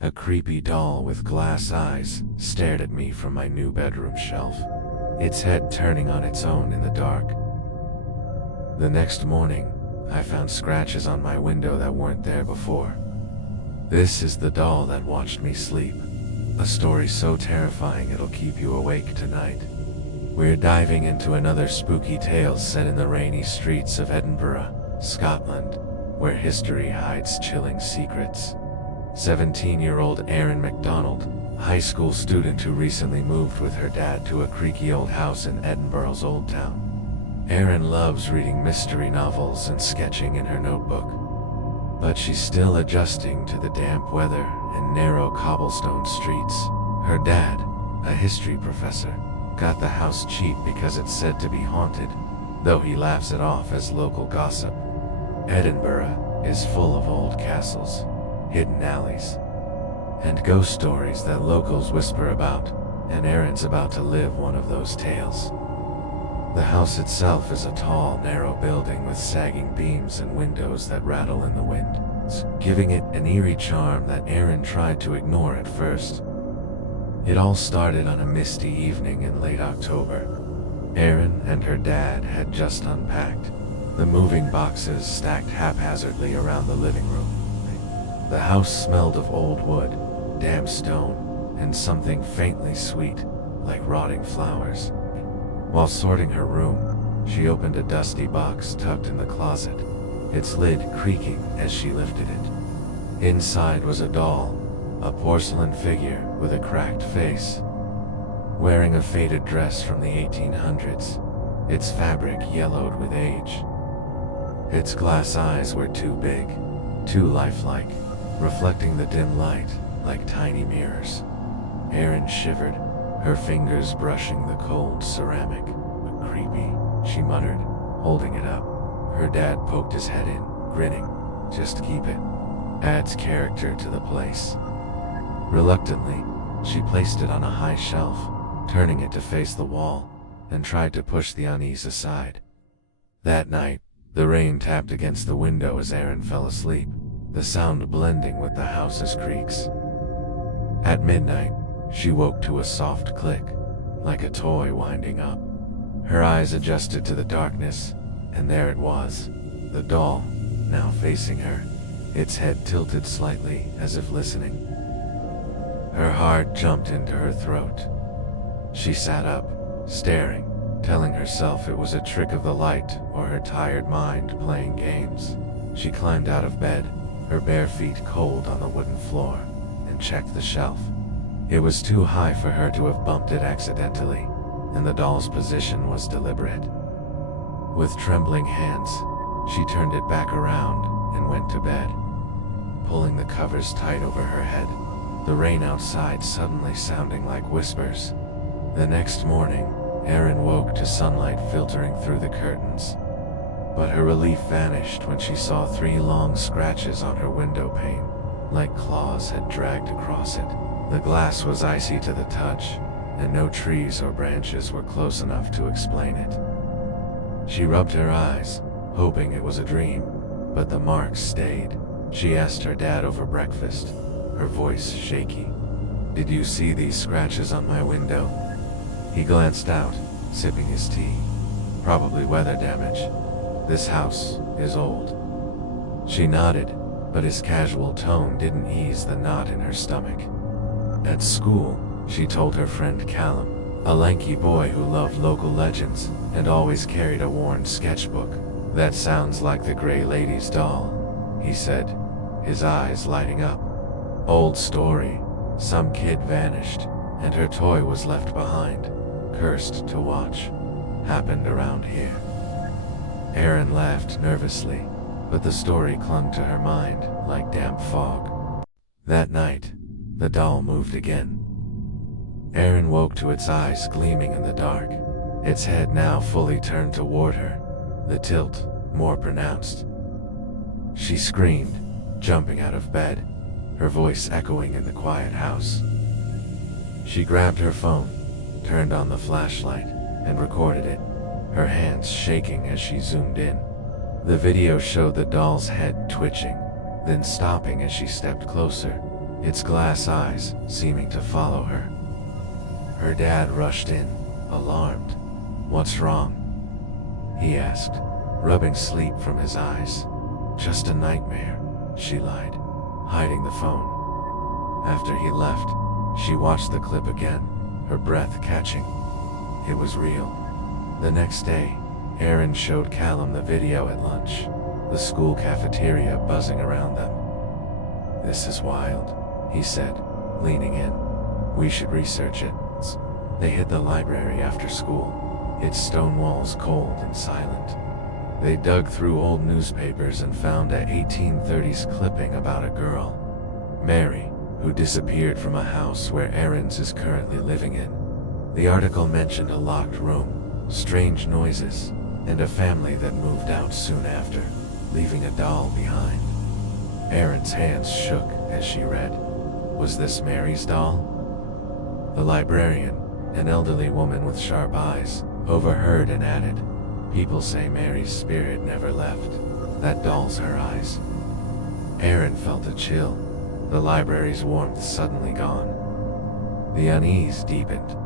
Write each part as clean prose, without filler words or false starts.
A creepy doll with glass eyes stared at me from my new bedroom shelf, its head turning on its own in the dark. The next morning, I found scratches on my window that weren't there before. This is the doll that watched me sleep. A story so terrifying it'll keep you awake tonight. We're diving into another spooky tale set in the rainy streets of Edinburgh, Scotland, where history hides chilling secrets. 17-year-old Erin MacDonald, high school student who recently moved with her dad to a creaky old house in Edinburgh's Old Town. Erin loves reading mystery novels and sketching in her notebook, but she's still adjusting to the damp weather and narrow cobblestone streets. Her dad, a history professor, got the house cheap because it's said to be haunted, though he laughs it off as local gossip. Edinburgh is full of old castles, hidden alleys, and ghost stories that locals whisper about, and Erin's about to live one of those tales. The house itself is a tall, narrow building with sagging beams and windows that rattle in the wind, giving it an eerie charm that Erin tried to ignore at first. It all started on a misty evening in late October. Erin and her dad had just unpacked, the moving boxes stacked haphazardly around the living room. The house smelled of old wood, damp stone, and something faintly sweet, like rotting flowers. While sorting her room, she opened a dusty box tucked in the closet, its lid creaking as she lifted it. Inside was a doll, a porcelain figure with a cracked face, wearing a faded dress from the 1800s, its fabric yellowed with age. Its glass eyes were too big, too lifelike, reflecting the dim light like tiny mirrors. Erin shivered, her fingers brushing the cold ceramic. "Creepy," she muttered, holding it up. Her dad poked his head in, grinning. "Just keep it. Adds character to the place." Reluctantly, she placed it on a high shelf, turning it to face the wall, and tried to push the unease aside. That night, the rain tapped against the window as Erin fell asleep, the sound blending with the house's creaks. At midnight, she woke to a soft click, like a toy winding up. Her eyes adjusted to the darkness, and there it was, the doll, now facing her, its head tilted slightly as if listening. Her heart jumped into her throat. She sat up, staring, telling herself it was a trick of the light or her tired mind playing games. She climbed out of bed, her bare feet cold on the wooden floor, and checked the shelf. It was too high for her to have bumped it accidentally, and the doll's position was deliberate. With trembling hands, she turned it back around and went to bed, pulling the covers tight over her head, the rain outside suddenly sounding like whispers. The next morning, Erin woke to sunlight filtering through the curtains, but her relief vanished when she saw 3 long scratches on her window pane, like claws had dragged across it. The glass was icy to the touch, and no trees or branches were close enough to explain it. She rubbed her eyes, hoping it was a dream, but the marks stayed. She asked her dad over breakfast, her voice shaky. "Did you see these scratches on my window?" He glanced out, sipping his tea. "Probably weather damage. This house is old." She nodded, but his casual tone didn't ease the knot in her stomach. At school, she told her friend Callum, a lanky boy who loved local legends and always carried a worn sketchbook. "That sounds like the Grey Lady's doll," he said, his eyes lighting up. "Old story. Some kid vanished, and her toy was left behind. Cursed to watch. Happened around here." Erin laughed nervously, but the story clung to her mind like damp fog. That night, the doll moved again. Erin woke to its eyes gleaming in the dark, its head now fully turned toward her, the tilt more pronounced. She screamed, jumping out of bed, her voice echoing in the quiet house. She grabbed her phone, turned on the flashlight, and recorded it, her hands shaking as she zoomed in. The video showed the doll's head twitching, then stopping as she stepped closer, its glass eyes seeming to follow her. Her dad rushed in, alarmed. "What's wrong?" he asked, rubbing sleep from his eyes. "Just a nightmare," she lied, hiding the phone. After he left, she watched the clip again, her breath catching. It was real. The next day, Aaron showed Callum the video at lunch, the school cafeteria buzzing around them. "This is wild," he said, leaning in. "We should research it." They hid the library after school, its stone walls cold and silent. They dug through old newspapers and found a 1830s clipping about a girl, Mary, who disappeared from a house where Aaron's is currently living in. The article mentioned a locked room, strange noises, and a family that moved out soon after, leaving a doll behind. Aaron's hands shook as she read. Was this Mary's doll? The librarian, an elderly woman with sharp eyes, overheard and added, "People say Mary's spirit never left. That doll's her eyes." Aaron felt a chill, the library's warmth suddenly gone. The unease deepened.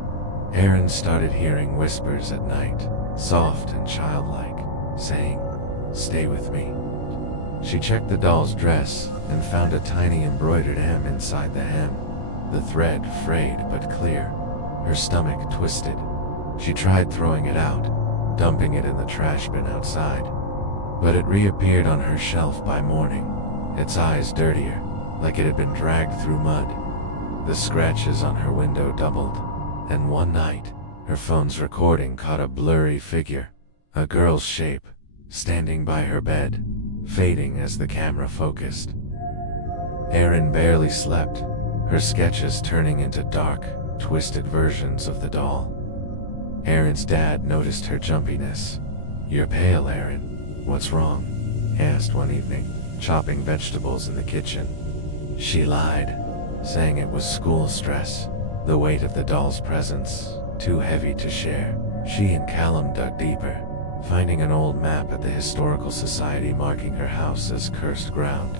Aaron started hearing whispers at night, soft and childlike, saying, "Stay with me." She checked the doll's dress and found a tiny embroidered M inside the hem, the thread frayed but clear. Her stomach twisted. She tried throwing it out, dumping it in the trash bin outside. But it reappeared on her shelf by morning, its eyes dirtier, like it had been dragged through mud. The scratches on her window doubled, and one night, her phone's recording caught a blurry figure, a girl's shape, standing by her bed, fading as the camera focused. Aaron barely slept, her sketches turning into dark, twisted versions of the doll. Aaron's dad noticed her jumpiness. "You're pale, Aaron. What's wrong?" he asked one evening, chopping vegetables in the kitchen. She lied, saying it was school stress, the weight of the doll's presence, too heavy to share. She and Callum dug deeper, finding an old map at the Historical Society marking her house as cursed ground.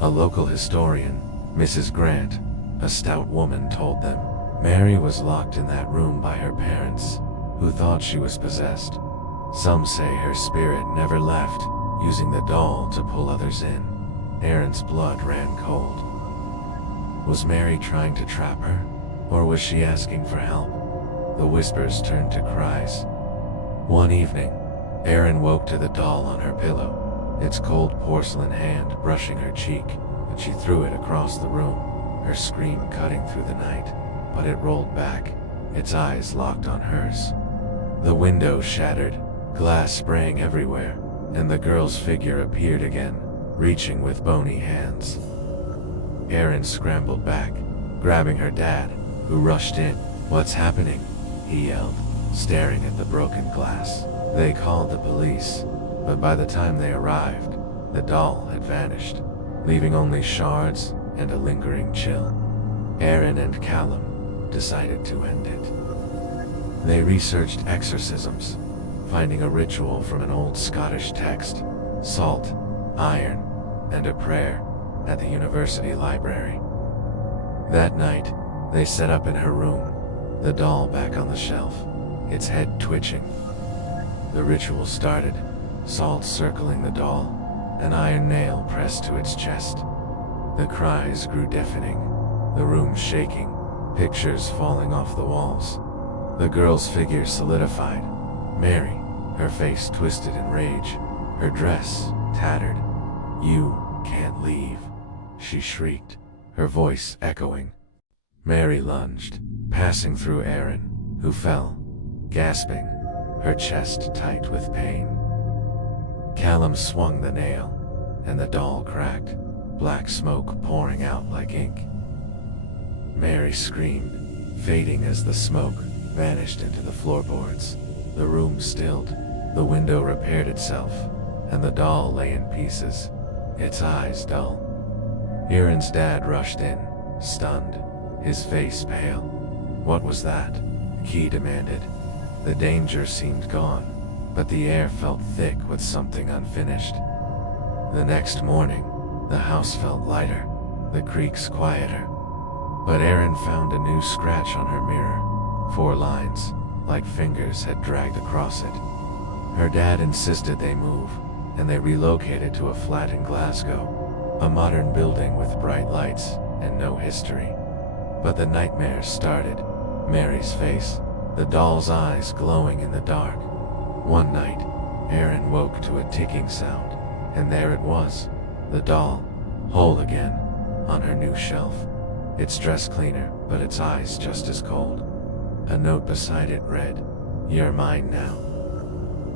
A local historian, Mrs. Grant, a stout woman, told them Mary was locked in that room by her parents, who thought she was possessed. Some say her spirit never left, using the doll to pull others in. Aaron's blood ran cold. Was Mary trying to trap her, or was she asking for help? The whispers turned to cries. One evening, Aaron woke to the doll on her pillow, its cold porcelain hand brushing her cheek, and she threw it across the room, her scream cutting through the night. But it rolled back, its eyes locked on hers. The window shattered, glass spraying everywhere, and the girl's figure appeared again, reaching with bony hands. Aaron scrambled back, grabbing her dad, who rushed in. "What's happening?" he yelled, staring at the broken glass. They called the police, but by the time they arrived, the doll had vanished, leaving only shards and a lingering chill. Aaron and Callum decided to end it. They researched exorcisms, finding a ritual from an old Scottish text, salt, iron, and a prayer at the university library. That night, they set up in her room, the doll back on the shelf, its head twitching. The ritual started, salt circling the doll, an iron nail pressed to its chest. The cries grew deafening, the room shaking, pictures falling off the walls. The girl's figure solidified. Mary, her face twisted in rage, her dress tattered. "You can't leave," she shrieked, her voice echoing. Mary lunged, passing through Aaron, who fell, gasping, her chest tight with pain. Callum swung the nail, and the doll cracked, black smoke pouring out like ink. Mary screamed, fading as the smoke vanished into the floorboards. The room stilled, the window repaired itself, and the doll lay in pieces, its eyes dull. Aaron's dad rushed in, stunned, his face pale. "What was that?" he demanded. The danger seemed gone, but the air felt thick with something unfinished. The next morning, the house felt lighter, the creak's quieter. But Erin found a new scratch on her mirror. 4 lines, like fingers had dragged across it. Her dad insisted they move, and they relocated to a flat in Glasgow, a modern building with bright lights and no history. But the nightmares started. Mary's face, the doll's eyes glowing in the dark. One night, Erin woke to a ticking sound, and there it was, the doll, whole again, on her new shelf. Its dress cleaner, but its eyes just as cold. A note beside it read, "You're mine now."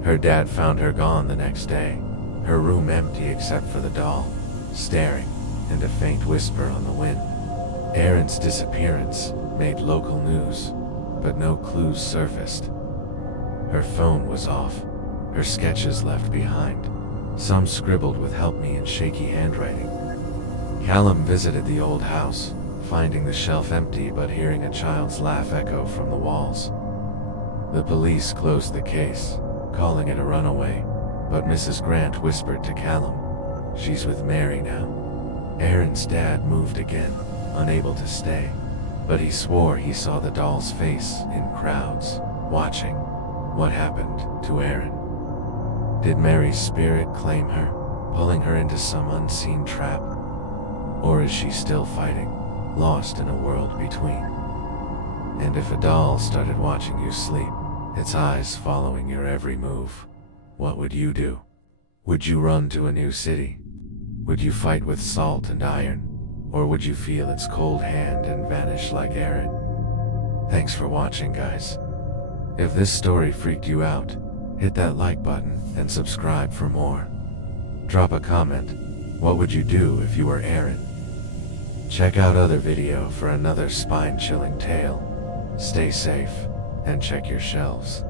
Her dad found her gone the next day, her room empty except for the doll, staring, and a faint whisper on the wind. Erin's disappearance made local news, but no clues surfaced. Her phone was off, her sketches left behind, some scribbled with "help me" in shaky handwriting. Callum visited the old house, finding the shelf empty but hearing a child's laugh echo from the walls. The police closed the case, calling it a runaway, but Mrs. Grant whispered to Callum, "She's with Mary now." Erin's dad moved again, unable to stay, but he swore he saw the doll's face in crowds, watching. What happened to Erin? Did Mary's spirit claim her, pulling her into some unseen trap? Or is she still fighting, lost in a world between? And if a doll started watching you sleep, its eyes following your every move, what would you do? Would you run to a new city? Would you fight with salt and iron? Or would you feel its cold hand and vanish like Erin? Thanks for watching, guys. If this story freaked you out, hit that like button and subscribe for more. Drop a comment. What would you do if you were Erin? Check out other video for another spine-chilling tale. Stay safe, and check your shelves.